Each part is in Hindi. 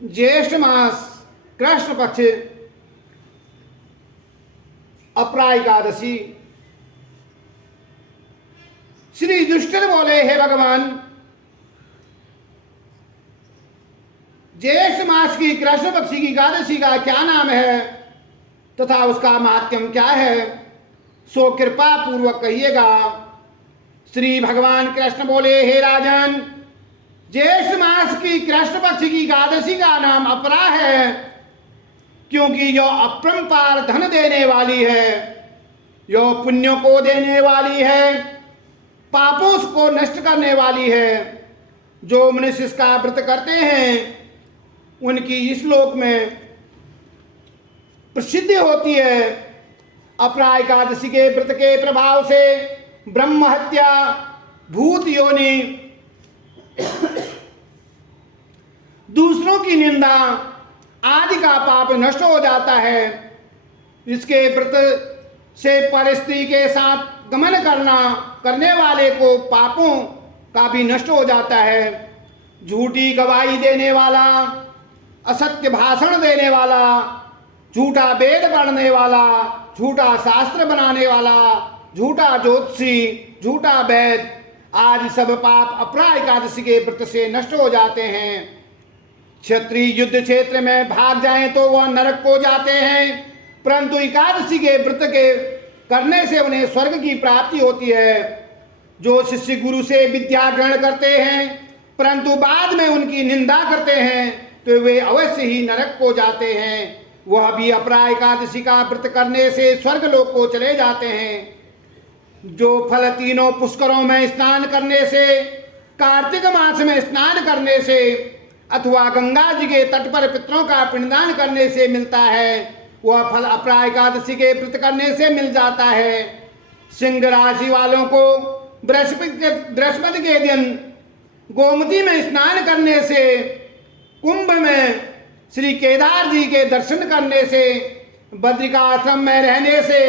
ज्येष्ठ मास कृष्ण पक्ष अपरा एकादशी। श्री युधिष्ठिर बोले, हे भगवान, ज्येष्ठ मास की कृष्ण पक्ष की एकादशी का क्या नाम है तथा उसका महात्म्य क्या है, सो कृपा पूर्वक कहिएगा। श्री भगवान कृष्ण बोले, हे राजन, ज्येष्ठ मास की कृष्ण पक्ष की एकादशी का नाम अपरा है, क्योंकि यो अपरंपार धन देने वाली है, यो पुण्यों को देने वाली है, पापों को नष्ट करने वाली है। जो मनुष्य इसका व्रत करते हैं उनकी इस लोक में प्रसिद्धि होती है। अपरा एकादशी के व्रत के प्रभाव से ब्रह्म हत्या, भूत योनि, दूसरों की निंदा आदि का पाप नष्ट हो जाता है। इसके व्रत से परस्त्री के साथ गमन करने वाले को पापों का भी नष्ट हो जाता है। झूठी गवाही देने वाला, असत्य भाषण देने वाला, झूठा वेद पढ़ने वाला, झूठा शास्त्र बनाने वाला, झूठा ज्योतिषी, झूठा वैद आदि सब पाप अपरा एकादशी के व्रत से नष्ट हो जाते हैं। क्षत्रिय युद्ध क्षेत्र में भाग जाएं तो वह नरक को जाते हैं, परंतु एकादशी के व्रत के करने से उन्हें स्वर्ग की प्राप्ति होती है। जो शिष्य गुरु से विद्या ग्रहण करते हैं परंतु बाद में उनकी निंदा करते हैं तो वे अवश्य ही नरक को जाते हैं। वह भी अपरा एकादशी का व्रत करने से स्वर्ग लोक को चले जाते हैं। जो फल तीनों पुष्करों में स्नान करने से, कार्तिक मास में स्नान करने से अथवा गंगा जी के तट पर पितरों का पिंडदान करने से मिलता है, वह फल अपरा एकादशी के व्रत करने से मिल जाता है। सिंह राशि वालों को बृहस्पति के दिन गोमती में स्नान करने से, कुंभ में श्री केदार जी के दर्शन करने से, बद्रिकाश्रम में रहने से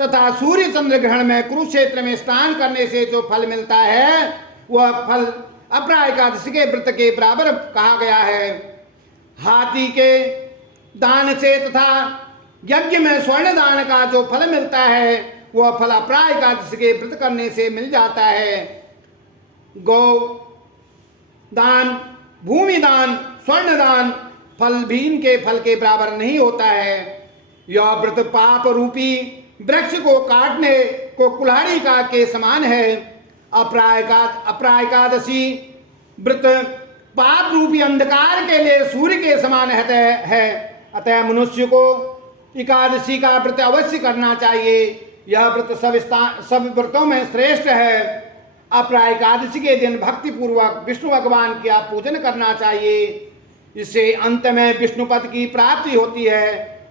तथा सूर्य चंद्र ग्रहण में कुरुक्षेत्र में स्नान करने से जो फल मिलता है वह फल अपरा एकादशी के व्रत के बराबर कहा गया है। हाथी के दान से तथा यज्ञ में स्वर्ण दान का जो फल मिलता है वह फल अपरा एकादशी के व्रत करने से मिल जाता है। गौ दान, भूमि दान, स्वर्ण दान फल भी इनके फल के बराबर नहीं होता है। यह व्रत पाप रूपी वृक्ष को काटने को कुल्हाड़ी का के समान है। अपरा एकादशी व्रत पाप रूपी अंधकार के लिए सूर्य के समान है। अतः मनुष्य को एकादशी का व्रत अवश्य करना चाहिए। यह व्रत सब व्रतों में श्रेष्ठ है। अपरा एकादशी के दिन भक्ति पूर्वक विष्णु भगवान का पूजन करना चाहिए। इससे अंत में विष्णुपद की प्राप्ति होती है।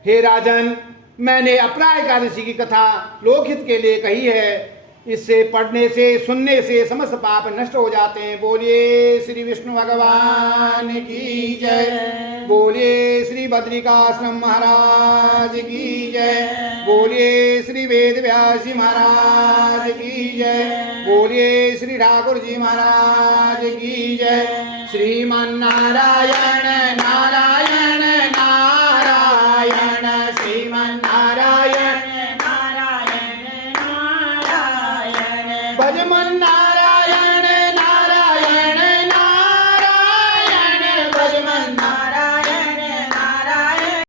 हे राजन, मैंने अपरा एकादशी की कथा लोकहित के लिए कही है। इससे पढ़ने से, सुनने से समस्त पाप नष्ट हो जाते हैं। बोलिए श्री विष्णु भगवान की जय। बोलिए श्री बद्रिकाश्रम महाराज की जय। बोलिए श्री वेद व्यास महाराज की जय। बोलिए श्री ठाकुर जी महाराज की जय। श्रीमन नारायण